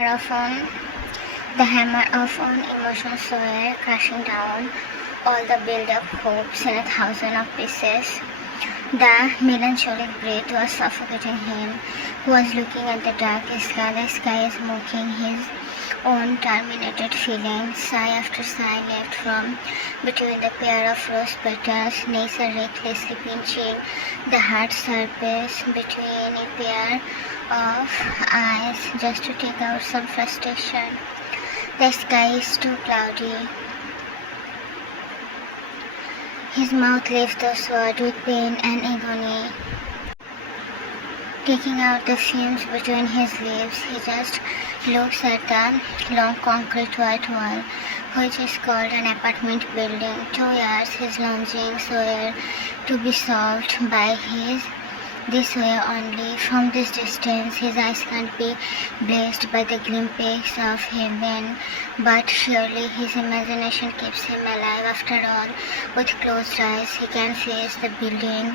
Marathon, the hammer of an emotional soil crashing down all the built-up hopes in 1,000 of pieces. The melancholic breath was suffocating him. He was looking at the dark sky. The sky is mocking his own terminated feelings. Sigh after sigh left from between the pair of rose petals, nature recklessly pinching the hard surface between a pair of eyes just to take out some frustration. The sky is too cloudy. His mouth left the sword with pain and agony. Taking out the fumes between his lips, he just looks at the long concrete white wall, which is called an apartment building. 2 years he's longing so to be solved by his this way only. From this distance, his eyes can't be blazed by the glimpses of heaven, but surely his imagination keeps him alive. After all, with closed eyes, he can face the building.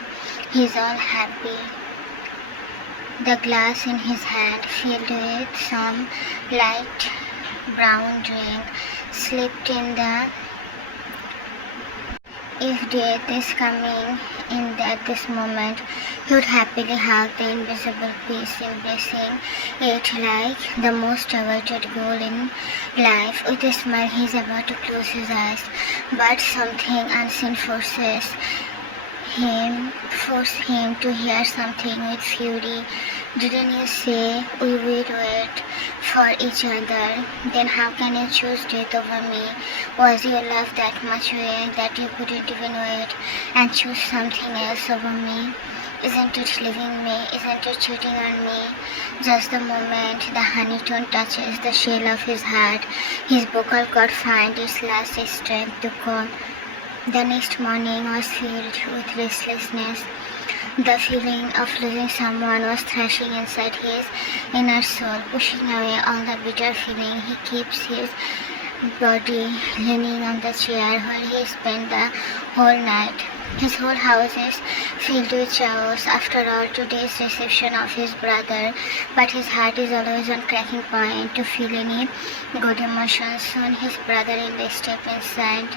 He's all happy. The glass in his hand, filled with some light brown drink, slipped in the if death is coming in at this moment, he would happily hug the invisible piece, embracing it like the most awaited goal in life. With a smile, he is about to close his eyes, but something unseen force him to hear something with fury. Didn't you say we would wait for each other? Then how can you choose death over me? Was your love that much weak that you couldn't even wait and choose something else over me? Isn't it leaving me? Isn't it cheating on me? Just the moment the honeytone touches the shell of his heart, his vocal cord finds its last strength to call. The next morning was filled with restlessness. The feeling of losing someone was thrashing inside his inner soul, pushing away all the bitter feeling. He keeps his body leaning on the chair where he spent the whole night. His whole house is filled with chaos after all today's reception of his brother, but his heart is always on cracking point to feel any good emotions. Soon his brother-in-law stepped inside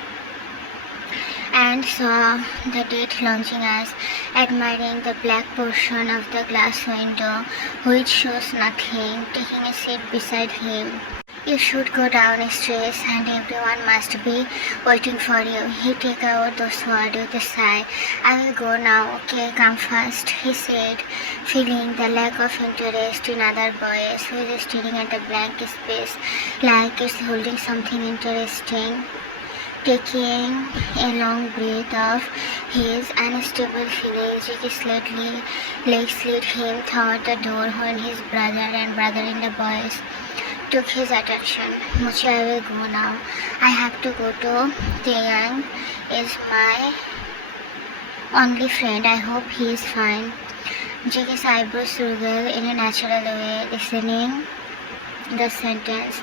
and saw the dead lounging eyes, admiring the black portion of the glass window, which shows nothing, taking a seat beside him. You should go downstairs and everyone must be waiting for you. He took out those words with a sigh. I will go now, okay, come first, he said, feeling the lack of interest in other boys who is staring at the blank space like it's holding something interesting. Taking a long breath of his unstable feelings, Jiggy legs led him toward the door when his brother and brother-in-law boys took his attention. Muchi, I will go now. I have to go to Taeyang is my only friend. I hope he is fine. Jiggy's eyebrows wriggled in a natural way, listening the sentence.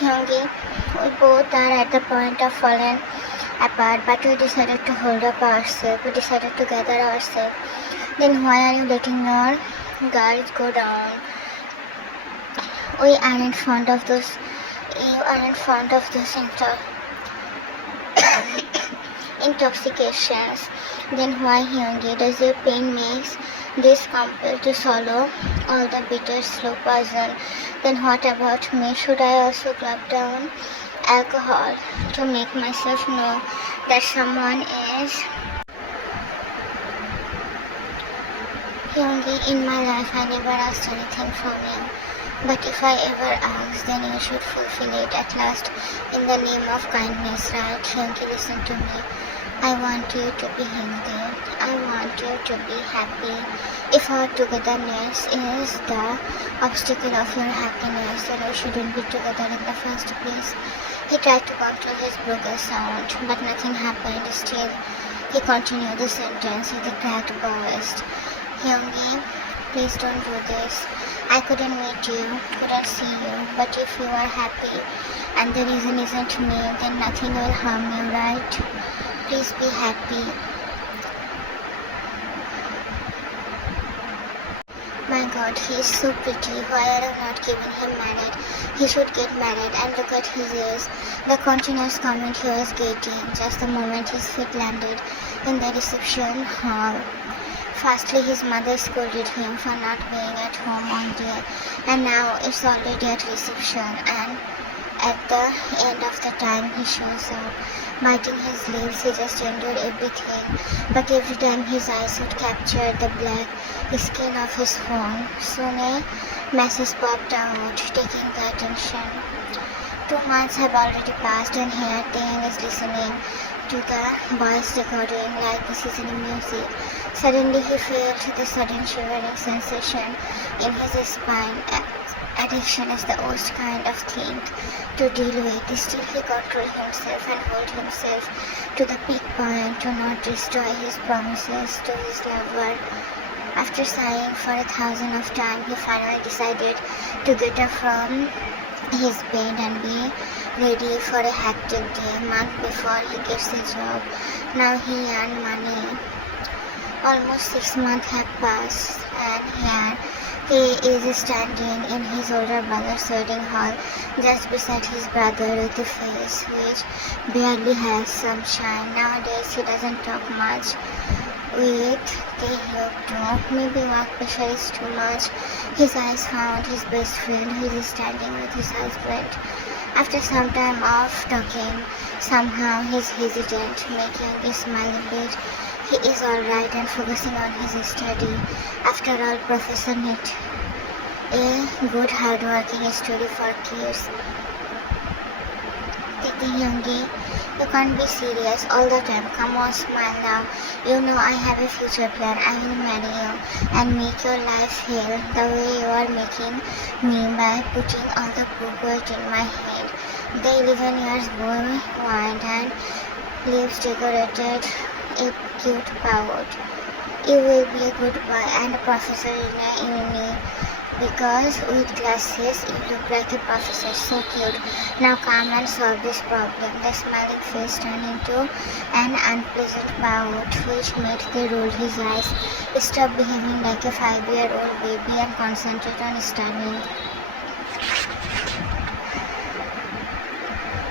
Hyungi, we both are at the point of falling apart, but we decided to hold up ourselves. We decided to gather ourselves. Then why are you letting your guards go down? We aren't fond of those. You aren't fond of those intoxications. Then why, Hyungi, does your pain makes this compelled to swallow all the bitter, slow poison? Then what about me? Should I also gulp down alcohol to make myself know that someone is? Hyungi, in my life I never asked anything from you. But if I ever ask, then you should fulfill it at last in the name of kindness, right? Hyungi, listen to me. I want you to be healthy. I want you to be happy. If our togetherness is the obstacle of your happiness, then we shouldn't be together in the first place. He tried to control his broken sound, but nothing happened. Still, he continued the sentence with a cracked voice. Hyungi, please don't do this. I couldn't meet you, couldn't see you, but if you are happy and the reason isn't me, then nothing will harm you, right? Please be happy. My God, he is so pretty. Why are you not giving him married? He should get married, and look at his ears. The continuous comment he was getting just the moment his feet landed in the reception hall. Firstly, his mother scolded him for not being at home all day, and now it's already at reception, and at the end of the time he shows up. Biting his lips, he just endured everything, but every time his eyes would capture the black skin of his phone, soon a message popped out, taking the attention. 2 months have already passed, and here Taeyang is listening to the voice recording like this is in music. Suddenly he felt the sudden shivering sensation in his spine. Addiction is the worst kind of thing to deal with. Still he controlled himself and held himself to the peak point to not destroy his promises to his lover. After sighing for 1,000 of times, he finally decided to get up from his bed and be ready for a hectic day. A month before he gets a job, now he earned money. Almost 6 months have passed, and here he is standing in his older brother's wedding hall, just beside his brother with a face which barely has sunshine. Nowadays he doesn't talk much with taekook too. Maybe work pressure is too much. His eyes found his best friend who is standing with his husband. After some time of talking, somehow he's hesitant, making a smile a bit. He is alright and focusing on his study. After all, Professor Net, a good hardworking story for kids. Hyungi, you can't be serious all the time. Come on, smile now. You know I have a future plan. I will marry you and make your life hell the way you are making me by putting all the poop weight in my head. The 11 years boy whined and lips decorated a cute pout. You will be a good boy and a professor in a uni. Because with glasses you look like a professor, so cute. Now come and solve this problem. The smiling face turned into an unpleasant pout which made the roll his eyes, stop behaving like a 5-year-old baby and concentrate on studying.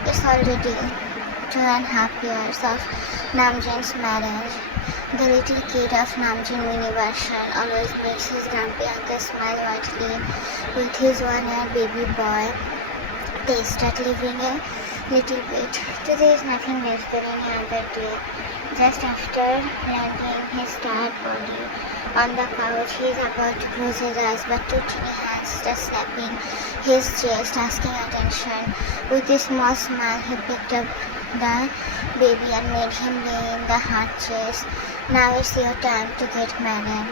It's already 2.5 years of Namjoon's marriage. The little kid of Namjoon Universe always makes his grumpy uncle smile widely with his 1-year baby boy. They start living a little bit. Today is nothing less than any other day. Just after landing his tired body on the couch, he is about to close his eyes, but 2 tiny hands start slapping his chest, asking attention. With a small smile, he picked up the baby and made him lay in the hard chest. Now it's your time to get married.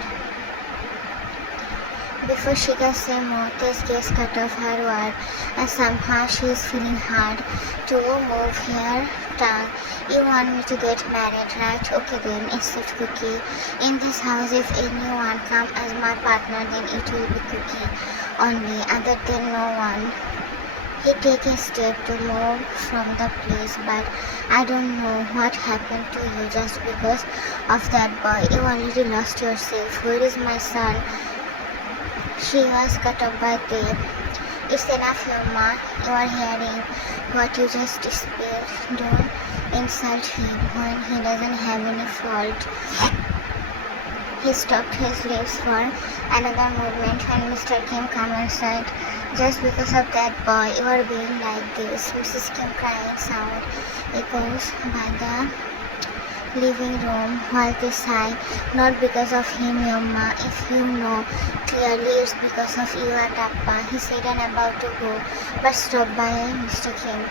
Before she can say more, this gets cut off her word, and somehow she is feeling hard to move her tongue. You want me to get married, right? Okay then, except Cookie. In this house, if anyone comes as my partner, then it will be Cookie only, other than no one. He take a step to move from the place, but I don't know what happened to you just because of that boy. You already lost yourself. Where is my son? She was cut off by tape. It's enough, Yoma. You are hearing what you just spilled. Don't insult him when he doesn't have any fault. He stopped his lips for another movement when Mr. Kim came inside. Just because of that boy, you are being like this. Mrs. Kim crying sound echoes by the living room while they sigh. Not because of him, Yoma. If you know clearly, it's because of you and Appa. He said and about to go, but stopped by Mr. Kim.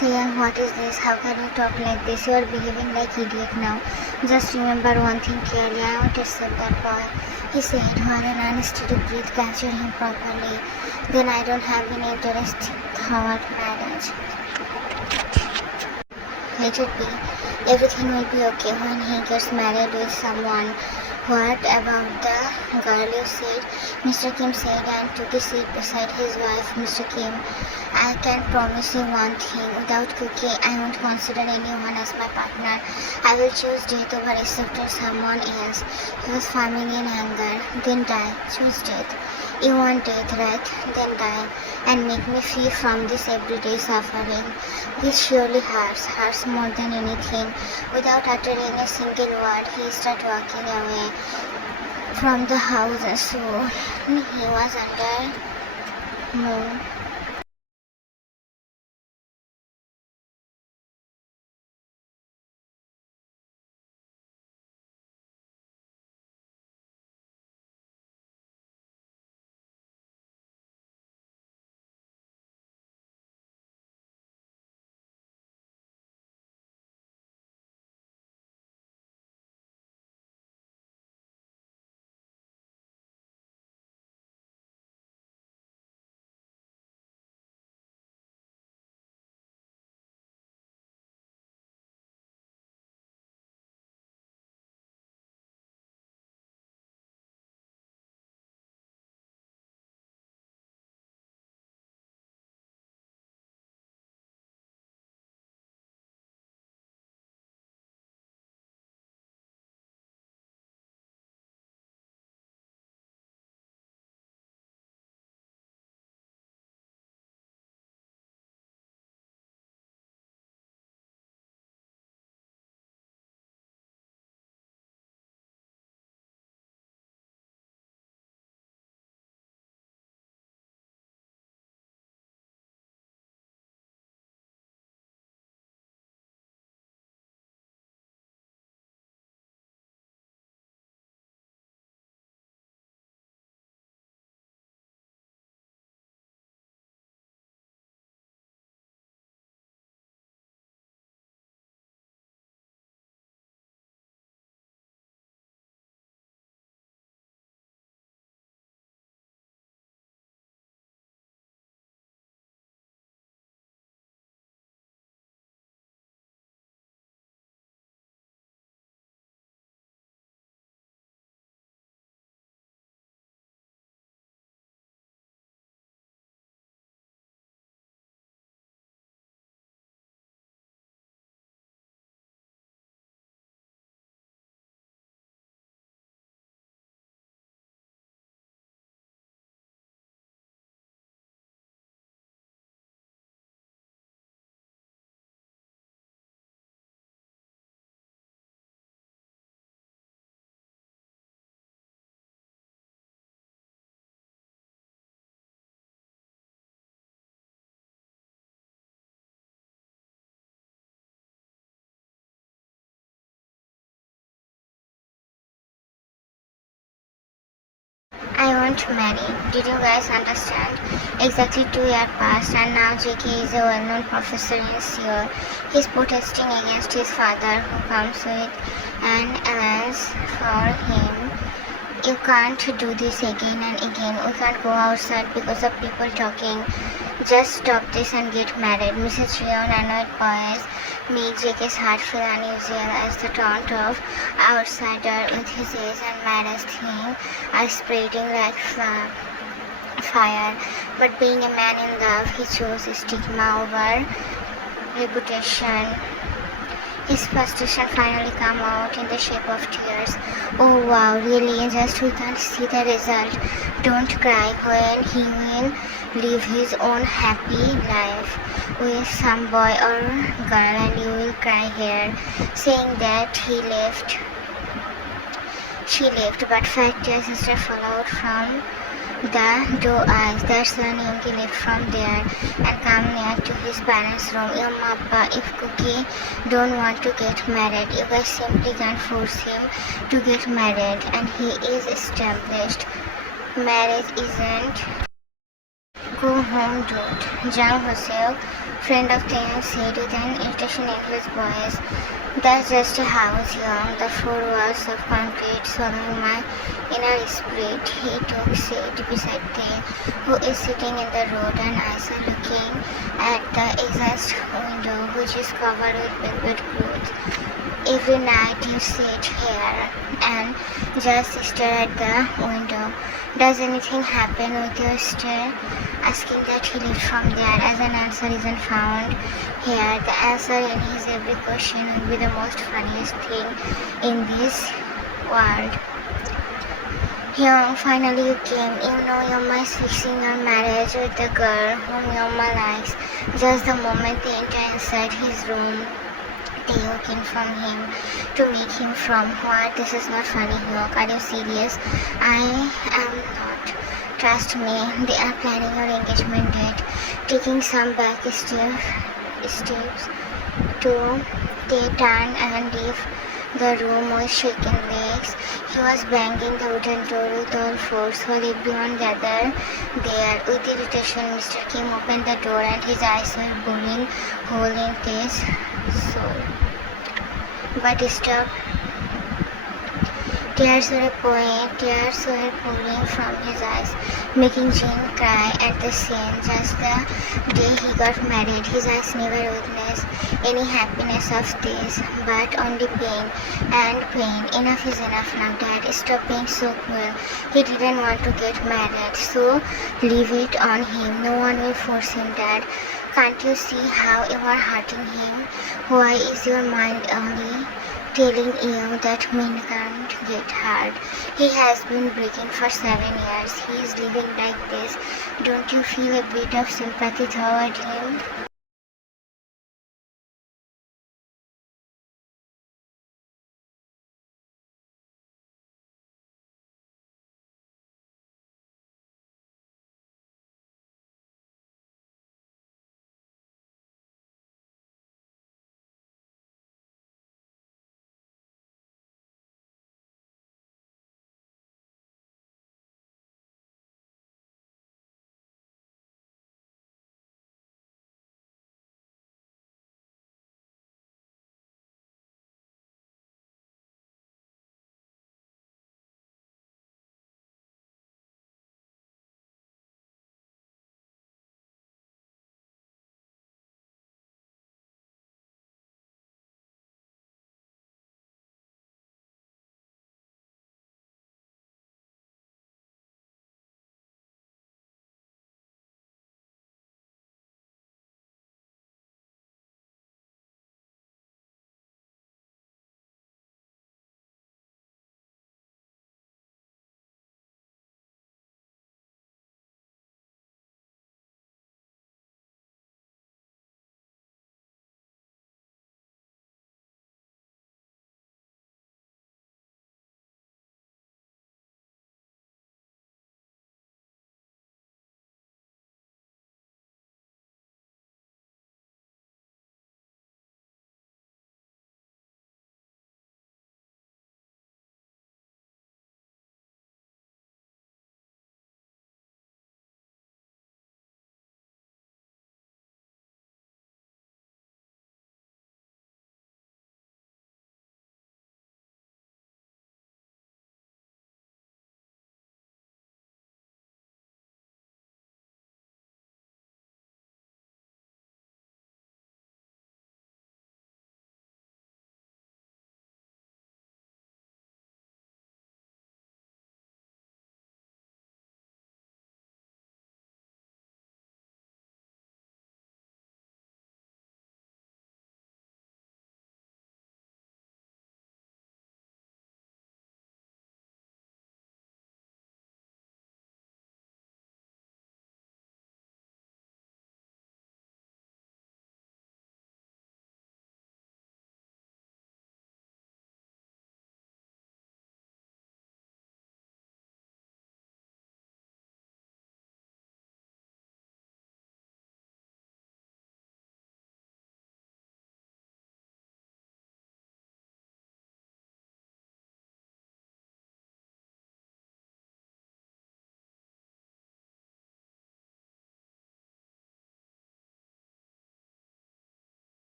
Taeyang, what is this? How can you talk like this? You are behaving like idiot now. Just remember one thing clearly. I won't accept that boy. He said while an unsteady breath captured him properly. Then I don't have any interest toward marriage. Let it be. Everything will be okay when he gets married with someone. What about the girl you said? Mr. Kim said and took a seat beside his wife. Mr. Kim, I can promise you one thing. Without Cookie, I won't consider anyone as my partner. I will choose death over accepting someone else. He was foaming in anger. Then die. Choose death. You want death, right? Then die and make me free from this everyday suffering. This surely hurts more than anything. Without uttering a single word, he started walking away from the house. So he was under moon. I want to marry. Did you guys understand? Exactly 2 years passed and now JK is a well-known professor in Seoul. He's protesting against his father who comes with an allowance for him. You can't do this again and again. We can't go outside because of people talking. Just stop this and get married. Mrs. Rion annoyed boys make JK's heart feel unusual as the taunt of outsider with his age and marriage thing are spreading like fire. But being a man in love, he chose stigma over reputation. His frustration finally come out in the shape of tears. Oh wow, really? Just we can't see the result. Don't cry when he will live his own happy life with some boy or girl and you will cry here, saying that she left, but fact your sister followed from the door eyes. That's when Yogi left from there and come near to his parents' room. Your Mappa, if Cookie don't want to get married, you guys simply can't force him to get married and he is established. Marriage isn't go home dude. Jang Hoseo, friend of Taeyeon, said with an irritation in his voice. That's just a house, young. The four walls of concrete swallowing my inner spirit. He took seat beside Tae, who is sitting in the road, and I saw looking at the exhaust window, which is covered with velvet clothes. Every night you sit here and just stare at the window. Does anything happen with your stare? Asking that he left from there as an answer isn't found here. The answer in his every question will be the most funniest thing in this world. Young, finally you came. You know Yoma is fixing your marriage with the girl whom Yoma likes. Just the moment they enter inside his room, Taeyook informed him to meet him from what? This is not funny, Hyuk. Are you serious? I am not. Trust me, they are planning your engagement date, taking some back steps to they turn and leave the room with shaking legs. He was banging the wooden door with all force while everyone gathered there. With irritation, Mr. Kim opened the door and his eyes were boring hole in his soul. But stop. Tears were pouring from his eyes, making Jane cry at the scene. Just the day he got married, his eyes never witnessed any happiness of this, but only pain and pain. Enough is enough now, Dad. Stop being so cruel. He didn't want to get married, so leave it on him. No one will force him, Dad. Can't you see how you are hurting him? Why is your mind only telling you that men can't get hurt? He has been breaking for 7 years. He is living like this. Don't you feel a bit of sympathy toward him?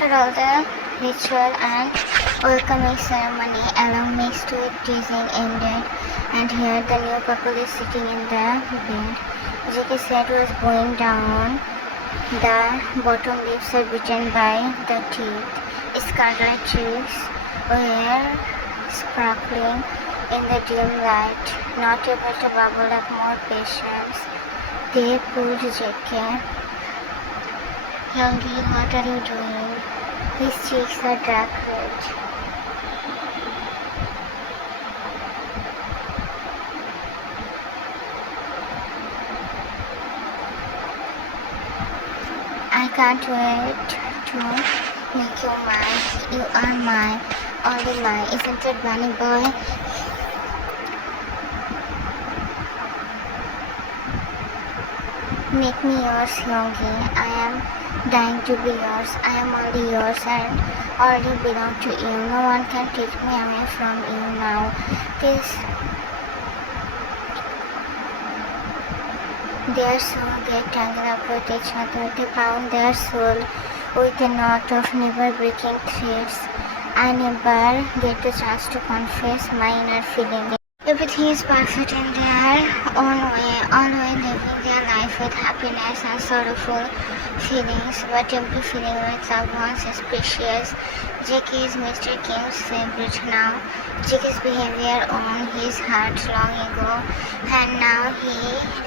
After all the ritual and welcoming ceremony along mixed with teasing ended, and here the new couple is sitting in the bed. Jackie's head was going down. The bottom lips are bitten by the teeth. Scarlet cheeks were sparkling in the dim light, not able to bubble up more patience. They pulled Jackie. Youngie, what are you doing? His cheeks are dark red. I can't wait to make you mine. You are mine, only mine, isn't it, bunny boy? Make me yours, Youngie. I am dying to be yours. I am only yours and already belong to you. No one can take me away from you now. This Their soul get tangled up with each other. They bound their soul with a knot of never-breaking threads. I never get the chance to confess my inner feeling. Everything is perfect in their own way, always living their life with happiness and sorrowful feelings, but every feeling with loved ones is precious. Jackie is Mr. Kim's favorite now. Jackie's behavior owned his heart long ago, and now he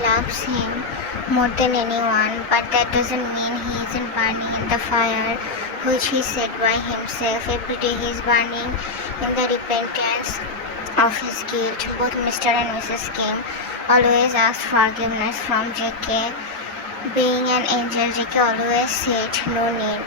loves him more than anyone, but that doesn't mean he isn't burning in the fire which he set by himself. Every day he is burning in the repentance of his guilt. Both Mr. and Mrs. Kim always asked forgiveness from Jackie. Being an angel, Jackie always said no need.